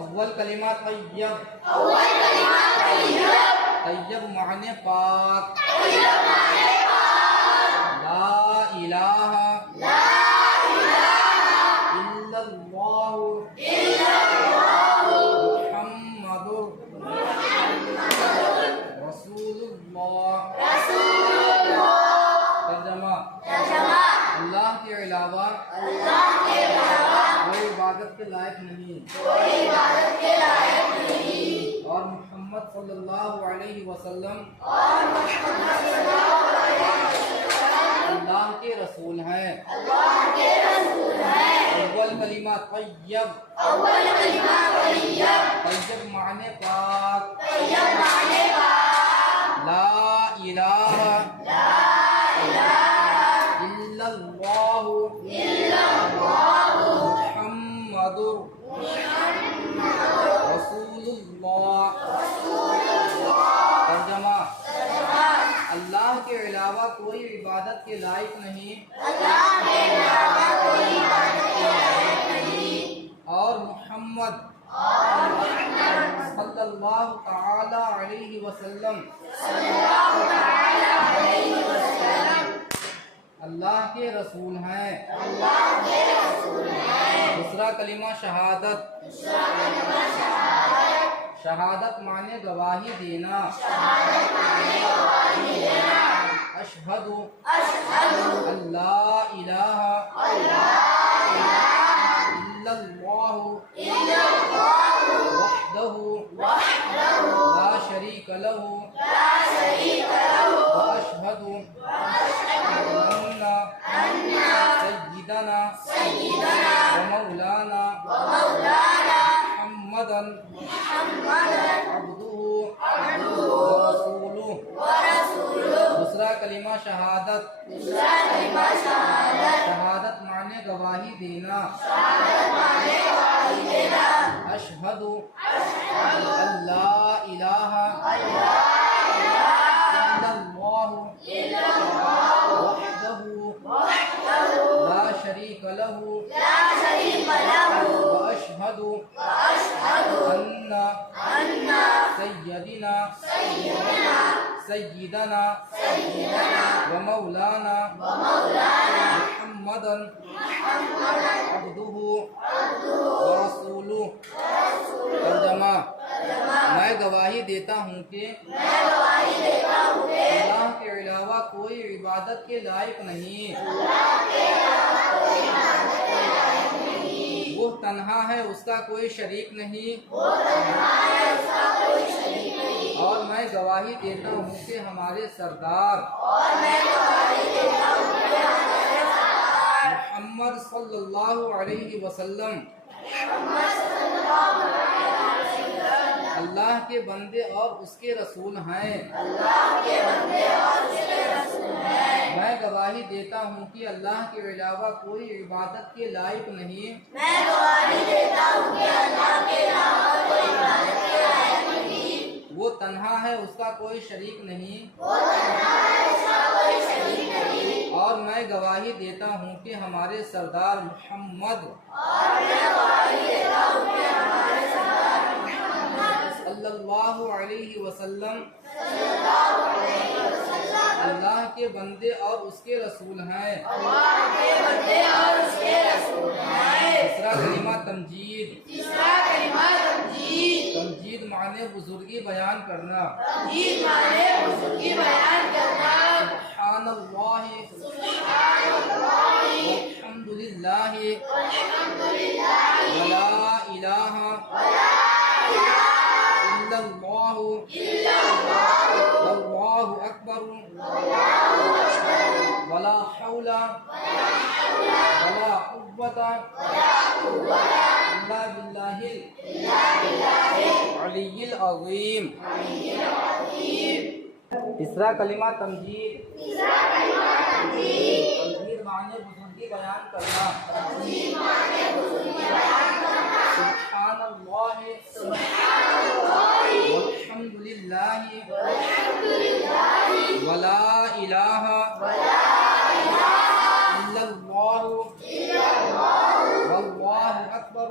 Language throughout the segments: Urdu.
اول کلمہ طیب، طیب معنی پاک، لا الہ الا اللہ محمد رسول اللہ۔ ترجمہ، اللہ کے علاوہ کوئی عبادت کے لائق نہیں اور محمد صلی اللہ علیہ وسلم اللہ کے رسول ہیں۔ اول کلمہ طیب، طیب معنی پاک، لا الہ الا اللہ محمد رسول اللہ۔ ترجمہ، اللہ کے علاوہ کوئی عبادت کے لائق نہیں اور محمد صلی اللہ تعالی علیہ وسلم اللہ کے رسول ہیں۔ دوسرا کلمہ شہادت، شہادت معنی گواہی دینا، اشہد اللہ الہ الا اللہ وحدہ لا شریک لہ واشہد ان سیدنا ومولانا محمدا عبدہ ورسولہ۔ دوسرا کلمہ شہادت، شہادت معنی گواہی دینا، اشہد اللہ الہ الا اللہ وحدہ لا شریک لہ واشہد ان سیدنا ومولانا محمدا عبدہ ورسولہ۔ ترجمہ، میں گواہی دیتا ہوں کہ اللہ کے علاوہ کوئی عبادت کے لائق نہیں، وہ تنہا ہے، اس کا کوئی شریک نہیں، اور میں گواہی دیتا ہوں کہ ہمارے سردار محمد صلی اللہ علیہ وسلم اللہ کے بندے اور اس کے رسول ہیں۔ میں گواہی دیتا ہوں کہ اللہ کے علاوہ کوئی عبادت کے لائق نہیں، وہ تنہا ہے، اس کا کوئی شریک نہیں، اور میں گواہی دیتا ہوں کہ ہمارے سردار محمد صلی اللہ علیہ وسلم اللہ کے بندے اور اس کے رسول ہیں۔ تیسرا کلمہ تمجید، تمجید معنی بزرگی بیان کرنا، سبحان اللہ والحمد للہ ولا الہ الا اللہ واللہ اکبر ولا حول ولا قوة الا باللہ العلی العظیم۔ تیسرا کلمہ تمجید، تمجید معنی بزرگی بیان کرنا، سبحان اللہ والحمد للہ ولا الہ الا اللہ واللہ اکبر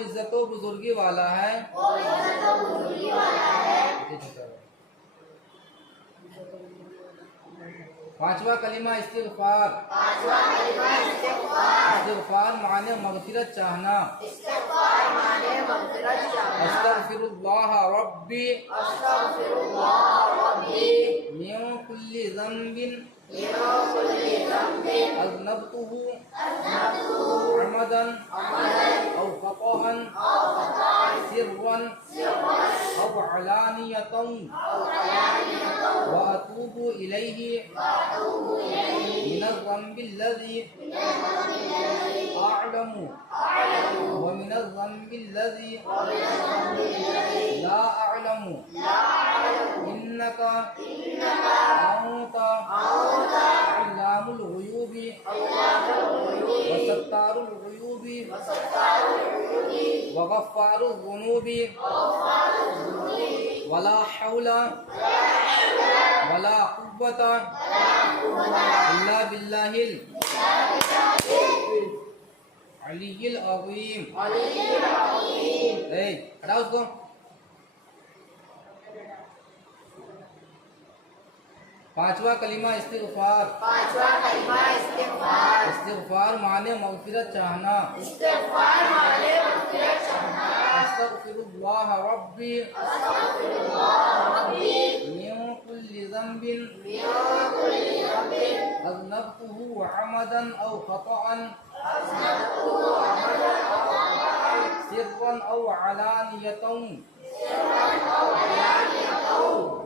عزت و بزرگی والا ہے. پانچواں کلمہ استغفار. استغفار معنی مغفرت چاہنا. استغفر اللہ ربی من کل ذنب اذنبته عمدا او خطأ سرا او علانیة واتوب الیہ من الذنب الذي اعلم ومن الذنب الذي لا اعلم انك انت علام الغیوب وستار الغیوب وغفار الذنوب ولا حول ولا قوة الا باللہ العلی العظیم. ہٹا اس کو. پانچواں کلمہ استغفار. استغفار معنی مغفرت چاہنا. استغفر اللہ ربی من کل ذنب اذنبته عمدا او خطأ سرا او علانیة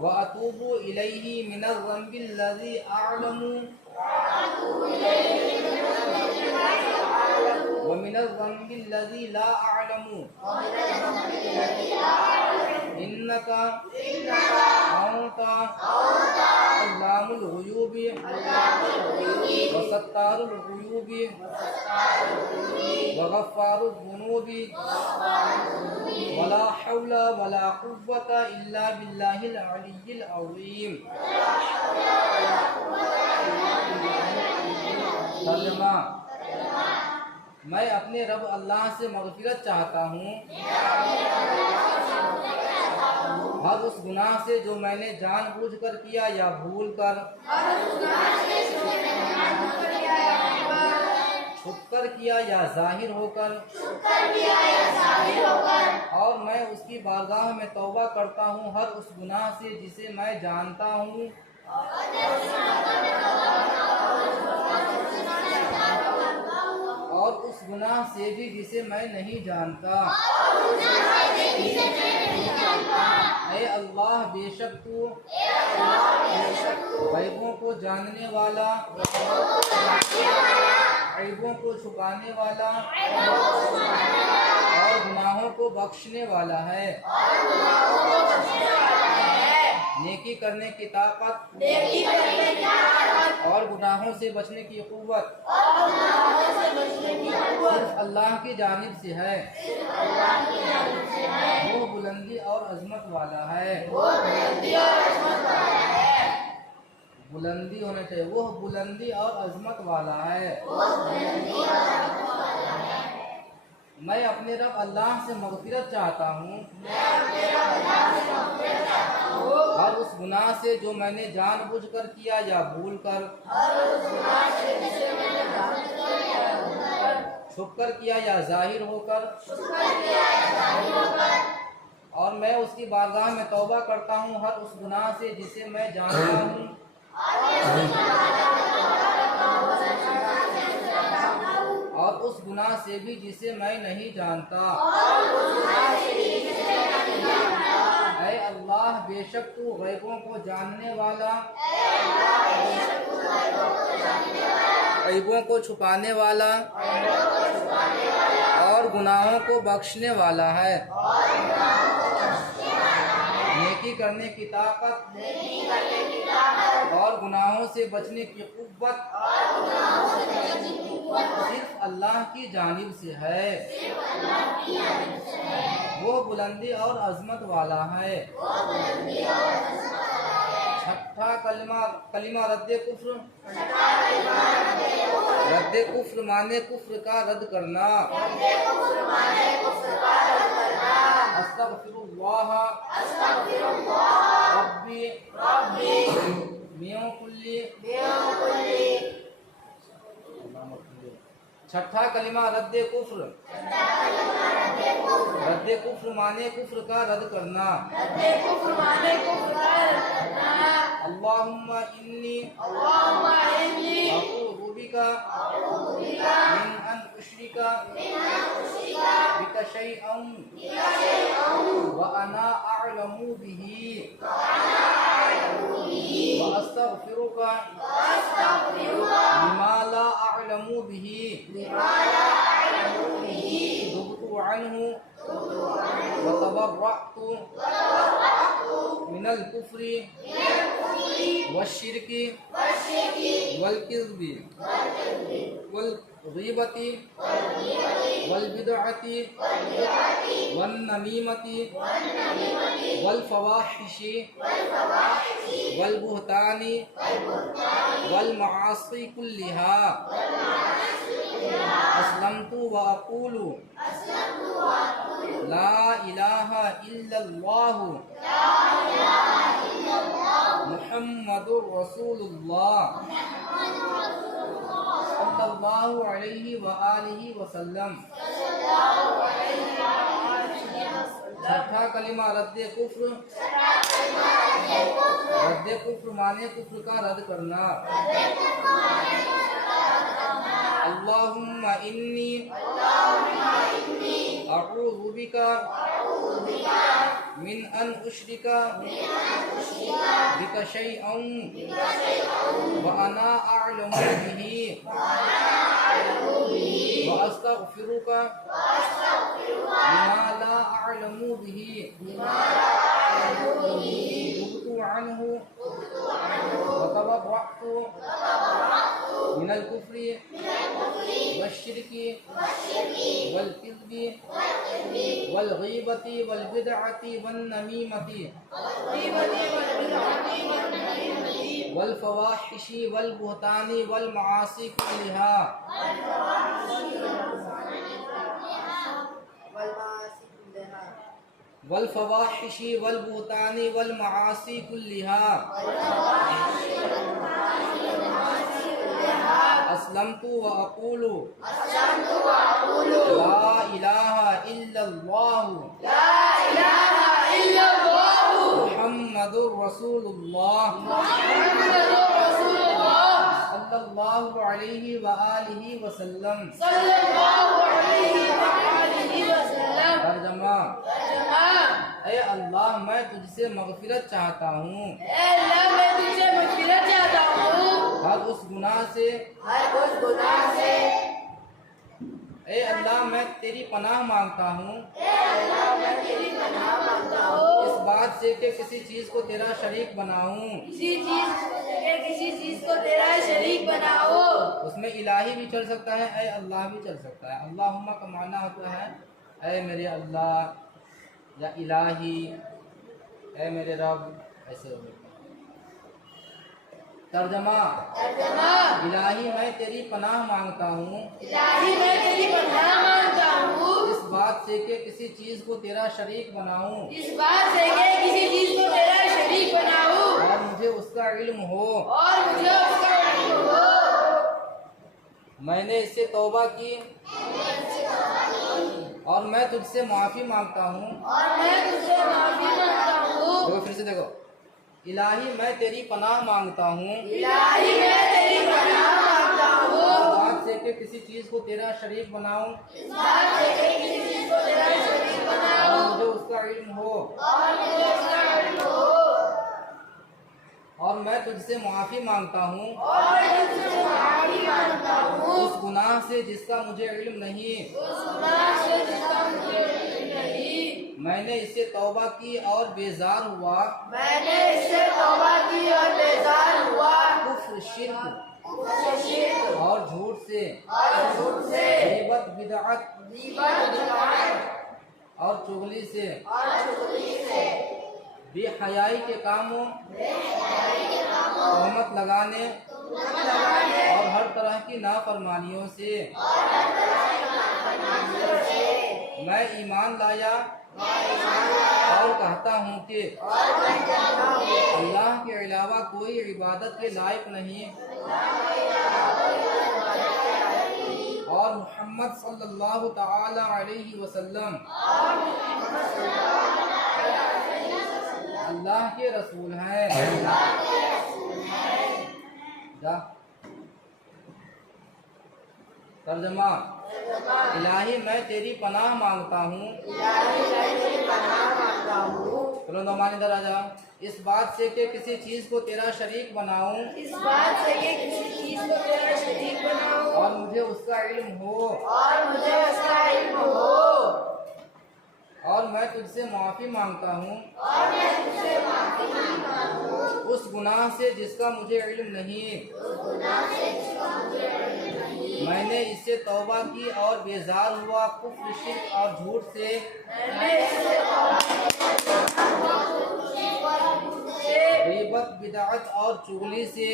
واتوب الیہ من الذنب الذی اعلم ومن الذنب الذی لا اعلم انک انت علام الغیوب وستار الغیوب وغفار الذنوب ولا حول ولا قوة الا باللہ العلی العظیم. ترجمہ. میں اپنے رب اللہ سے مغفرت چاہتا ہوں ہر اس گناہ سے جو میں نے جان بوجھ کر کیا یا بھول کر، چھپ کر کیا یا ظاہر ہو کر، اور میں اس کی بارگاہ میں توبہ کرتا ہوں ہر اس گناہ سے جسے میں جانتا ہوں اور اس گناہ سے بھی جسے میں نہیں جانتا. اے اللہ بے شک تو غیبوں کو جاننے والا، عیبوں کو چھپانے والا اور گناہوں کو بخشنے والا ہے. نیکی کرنے کی طاقت اور گناہوں سے بچنے کی قوت صرف اللہ کی جانب سے ہے. وہ بلندی اور عظمت والا ہے. بلندی ہونا چاہیے. وہ بلندی اور عظمت والا ہے. میں اپنے رب اللہ سے مغفرت چاہتا ہوں ہر اس گناہ سے جو میں نے جان بوجھ کر کیا یا بھول کر، چھپ کر کیا یا ظاہر ہو کر، اور میں اس کی بارگاہ میں توبہ کرتا ہوں ہر اس گناہ سے جسے میں جانتا ہوں اور اس گناہ سے بھی جسے میں نہیں جانتا. اے اللہ بے شک تو غیبوں کو جاننے والا، عیبوں کو چھپانے والا اور گناہوں کو بخشنے والا ہے. نیکی کرنے کی طاقت اور گناہوں سے بچنے کی قوت صرف اللہ کی جانب سے ہے. وہ بلندی اور عظمت والا ہے. چھٹا کلمہ رد کفر. رد کفر مانے کفر کا رد کرنا. استغفر اللہ ربی من کل. چھٹا کلمہ رد کفر. رد کفر مانے کفر کا رد کرنا. اللہم انی اعوذ بک من ان اشرک بک شیئا وانا اعلم بہ واستغفرک لما لا اعلم بہ تبت عنہ وتبرأت من الكفر والشرك والكذب والغيبة والبدعة والنميمة والفواحش والبهتان والمعاصي كلها. اسلمت واقول لا الہ الا اللہ محمد رسول اللہ صلی اللہ علیہ وآلہ وسلم. چھٹا کلمہ رد کفر. رد کفر مانے کفر کا رد کرنا. اللہم انی اعوذ بک من ان اشرک بک شیئا وانا اعلم بہ واستغفرک لما لا اعلم بہ تبت عنہ وتبرأت من الكفر والشرك والكذب والغيبة والبدعة والنميمة والفواحش والبهتان والمعاصي كلها. والفواحش والبهتان والمعاصي كلها. اسلمت واقول لا الہ الا اللہ محمد رسول اللہ صلی اللہ علیہ وآلہ وسلم. ترجمہ. اے اللہ میں تجھ سے مغفرت چاہتا ہوں ہر اس گناہ سے. اے اللہ میں تیری پناہ مانگتا ہوں اس بات سے کہ کسی چیز کو تیرا شریک بناؤں. اس میں الہی بھی چل سکتا ہے, اے اللہ بھی چل سکتا ہے. اللہم کا معنی ہوتا ہے اے میرے اللہ یا الہی, اے میرے رب, ایسے ہوتا ہے. ترجمہ. الہی میں تیری پناہ مانگتا ہوں اس بات سے کہ کسی چیز کو تیرا شریک بناؤں اور مجھے اس کا علم ہو. میں نے اس سے توبہ کی اور میں تجھ سے معافی مانگتا ہوں. پھر سے دیکھو. الہی میں تیری پناہ مانگتا ہوں اس بات سے کہ کسی چیز کو تیرا شریک بناؤں اور مجھے اس کا علم ہو. اور میں تجھ سے معافی مانگتا ہوں اس گناہ سے جس کا مجھے علم نہیں. میں نے اس سے توبہ کی اور بیزار ہوا کفر, شرک اور جھوٹ سے, غیبت, بدعت اور چغلی سے, بے حیائی کے کاموں تہمت لگانے اور ہر طرح کی نافرمانیوں سے میں ایمان لایا اور کہتا ہوں کہ اللہ کے علاوہ کوئی عبادت کے لائق نہیں اور محمد صلی اللہ تعالی علیہ وسلم اللہ کے رسول ہیں۔ ترجمہ: الہی میں تیری پناہ مانگتا ہوں چلو نعمان ادھر آ جا، اس بات سے کہ کسی چیز کو تیرا شریک بناؤں اور مجھے اس کا علم ہو اور میں تجھ سے معافی مانگتا ہوں اس گناہ سے جس کا مجھے علم نہیں۔ میں نے اس سے توبہ کی اور بیزار ہوا کفر، شرک اور جھوٹ سے، غیبت، بدعت اور چغلی سے،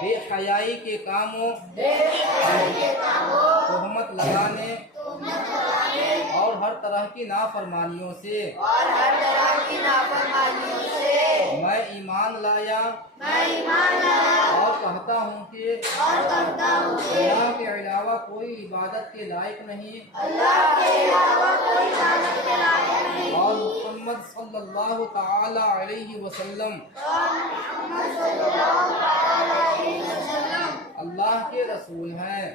بے حیائی کے کاموں تہمت لگانے اور ہر طرح کی نافرمانیوں سے میں ایمان لایا اور کہتا ہوں کہ اللہ کے علاوہ کوئی عبادت کے لائق نہیں اور محمد صلی اللہ تعالی علیہ وسلم اللہ کے رسول ہیں۔